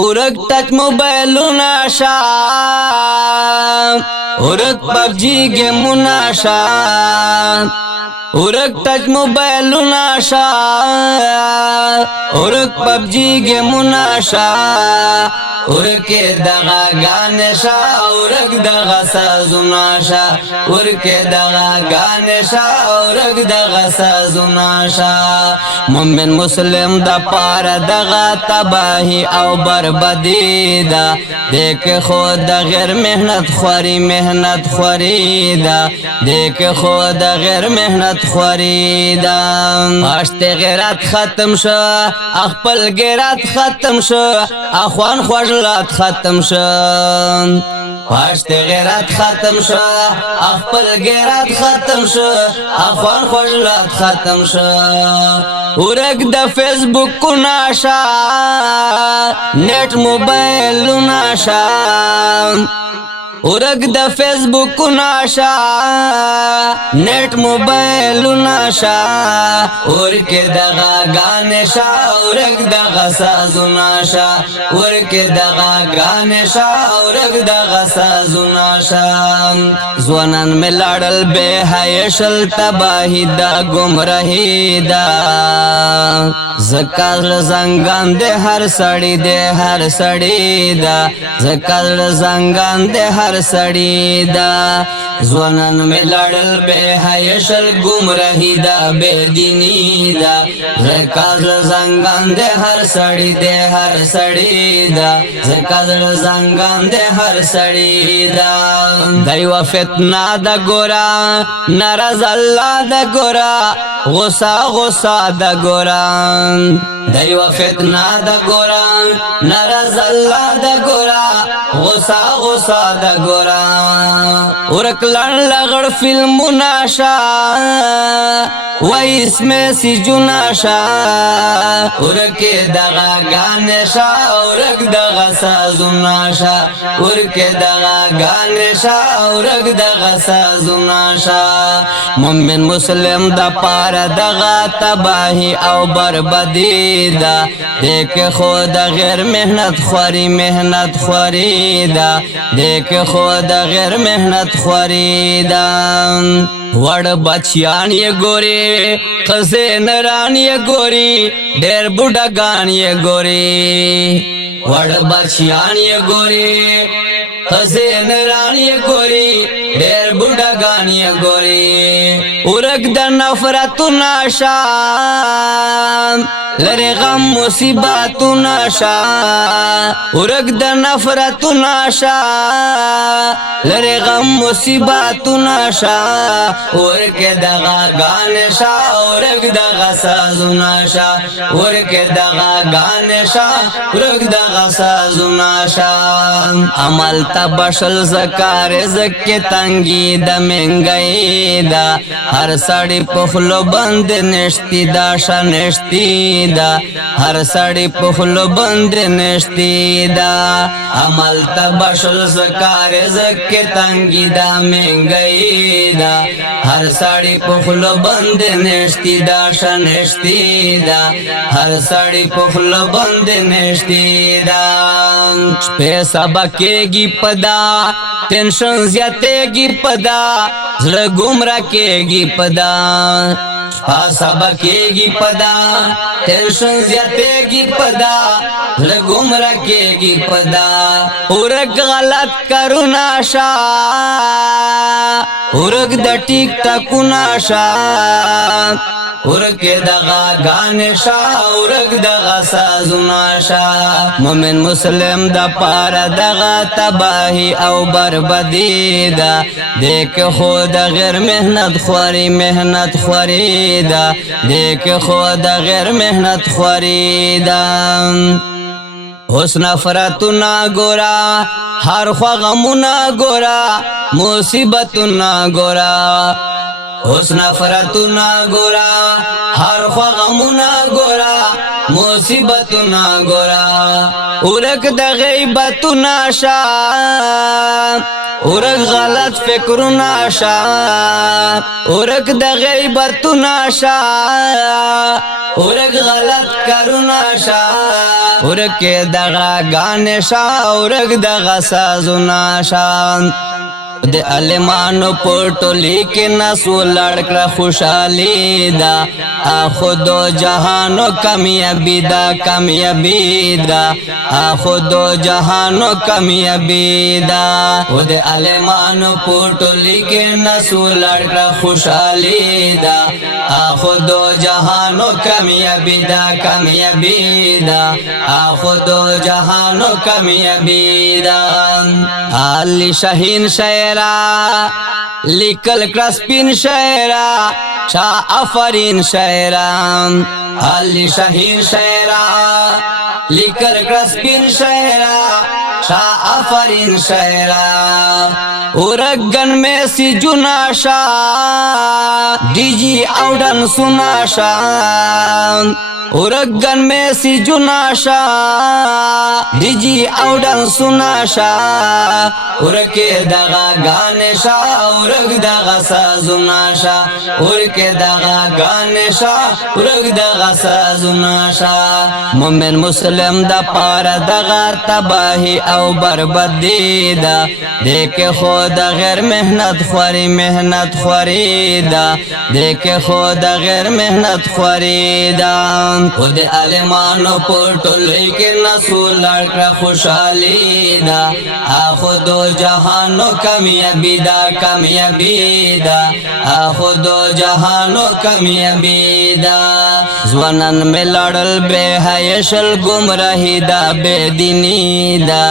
ورک ټچ موبایلونه شا ورک پبجی گیمونه شا ورک ټچ موبایلونه شا ورک پبجی گیمونه شا ورک دغه غان شا ورک دغه سازونه شا ورک دغه غان شا ورک دغه سازونه شا مومن مسلم د پار دغه تباہی او بربادی دا دیکھ خود غیر محنت خوری محنت خوری دا دیکھ خود غیر محنت خوری دا اشت غیرت ختم شو اخپل غیرت ختم شو اخوان خوشلات ختم شو اشت غیرت ختم شو اخپل غیرت ختم شو اخوان خوشلات ختم شو ورک د فیسبوک کو ناشا نیٹ موبایل ناشا ورک د فیسبوک کو ناشا نیٹ موبایل ناشا ورک دغه غان شا ورک دغه سازو ناشا ورک دغه غان شا ورک دغه سازو ناشا ځوانان ملاړل به حیشل تباہی دا گمراهی دا زکات زنګان دے هر سړی دے هر سړی دا زکات زنګان دے هر سړی دا ځوانان ملاړل به حیشل گمراهی دا بے دینی دا زکات زنګان دے هر سړی دے هر سړی دا زکات زنګان دے هر سړی دا دایو فتنه دا ګورا ناراض الله دا ګورا غصه غصه دا ګورا دایو فتنه دا ګورا ناراض الله دا ګورا غصه غصه دا ګورا ورکلن لغړ فلمونه شا وای اسمه سی جنا شا ورکه دغه غان شا ورک دغه سازونه شا ورکه دغه غان شا ورک دغه سازونه شا مومن مسلم د پار دغه تباہی او بربادی دا دیکھ خود غیر محنت خوری محنت خوری دا دیکھ خود غیر محنت خوری دا وڑ بچیان یہ گوری خزے نران یہ گوری دیر بڑھگان یہ گوری وڑ بچیان یہ گوری خزے نران یہ گوری دیر بڑھگان یہ گوری ورک دا نفرت ناشا لرے غم مصیبات ناشا ورک دا نفرت ناشا لرے غم مصیبات ناشا ورک دغا غان شا ورک دغا سازو ناشا ورک دغا غان شا ورک دغا سازو ناشا عمل تبشل زکار زکی تنگی دا منگئی دا ہر ساڑی پخلو بند نشتی دا شنشتی دا ہر ساڑی پخلو بند نشتی دا عمل تبشل زکار زکی تنگی دا منگئی دا ہر ساڑی پخلو بند نشتی دا شنشتی دا ہر ساڑی پخلو بند نشتی دا پیسہ بکے گی پدا ٹینشن زیادے گی پدا زړه گمراه کېږي پدا سبکېږي پدا ټینشن زیاتېږي پدا زړه گمراه کېږي پدا ورک غلط کارونه شا ورک د ټیک ټاکونه شا ورک دغه غان شا ورک دغه سازونه شا مومن مسلم د پار دغه تباہی او بربادی دا دیکھ خود غیر محنت خوری محنت خوری دا دیکھ خود غیر محنت خوری دا حسن فراتنا گورا ہر خوا غمنا گورا مصیبتنا گورا حسن فراتنا گورا ہر خوا غمنا گورا مصیبتنا گورا ورک د غیبتنا شا ورک غلط فکرونه شا ورک د غیبتونه شا ورک غلط کارونه شا ورک دغه غان شا ورک دغه سازونه شا د علمانو پټولی کې نسو لړکړه خوشالي دا خودو جهانو کامیابی دا کامیابی دا خودو جهانو کامیابی دا او د علمانو پټولی کې نسو لړکړه خوشالي دا خودو جهانو کامیابی دا کامیابی دا خودو جهانو کامیابی دا علی شاهین شاعر لیکل کرسپین شاعرہ شاہ آفرین شاعرہ علی شاہین شاعرہ لیکل کرسپین شاعرہ شاہ آفرین شاعرہ ورگن میں سی جنا شاہ ڈی جی اوڈن سنا شاہ ورگن میں سی جنا شاہ ڈی جی اوڈن سنا شاہ ورکے دغا گانے شاہ ورک دغا سازنا شاہ ورکے دغا گانے شاہ ورک دغا سازنا شاہ مومن مسلم دا پارا دغا تباہی او بربادی دا دیکھ خود غیر محنت خوری محنت خوری دا دیکھ خود غیر محنت خوری دا خود علمانو پٹولی کے نسو لڑکا خوشحالی دا خودو جہانو کامیابی دا کامیابی دا خودو جہانو کامیابی دا زوانن میں لڑل بے حیشل گمراہی دا بے دینی دا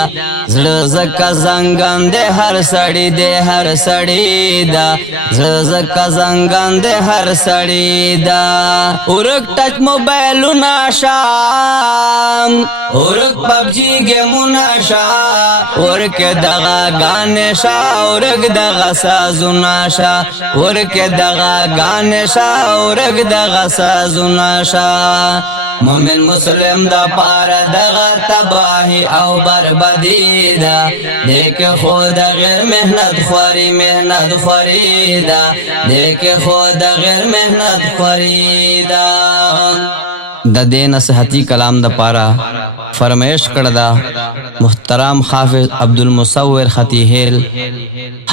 زرزکا زنگان دے ہر سڑی دے ہر سڑی دا زرزکا زنگان دے ہر سڑی دا ورک ٹچ موبائلو ناشام ورک پبجی گیمو ناشا ورک دغا گانے شا ورک دغا سازو ناشا ورک دغا گانے شا ورک دغا سازو ناشا مومن مسلم دا پارا دغا تباہی او بربادی دا دیکھ خود غیر محنت خوری محنت خوری دا دیکھ خود غیر محنت خوری دا دا دے نصیحتی کلام دا پارا فرمائش کردہ محترم حافظ عبدالمصور خطی ہیل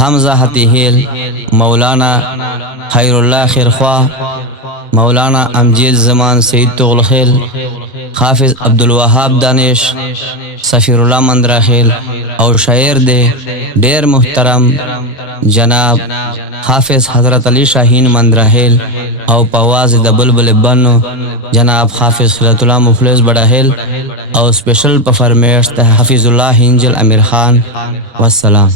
حمزہ خطی ہیل مولانا خیر اللہ خیرخواہ مولانا امجید زمان سید تغلخیل حافظ عبدالوہاب دانش سفیر اللہ مندرہ خیل اور شاعر دے دیر محترم جناب حافظ حضرت علی شاہین مندرہ خیل او پواز دا بلبل بنو جناب حافظ خلط اللہ مفلس بڑا ہیل او سپیشل پفرمیش تا حفیظ اللہ ہنجل امیر خان والسلام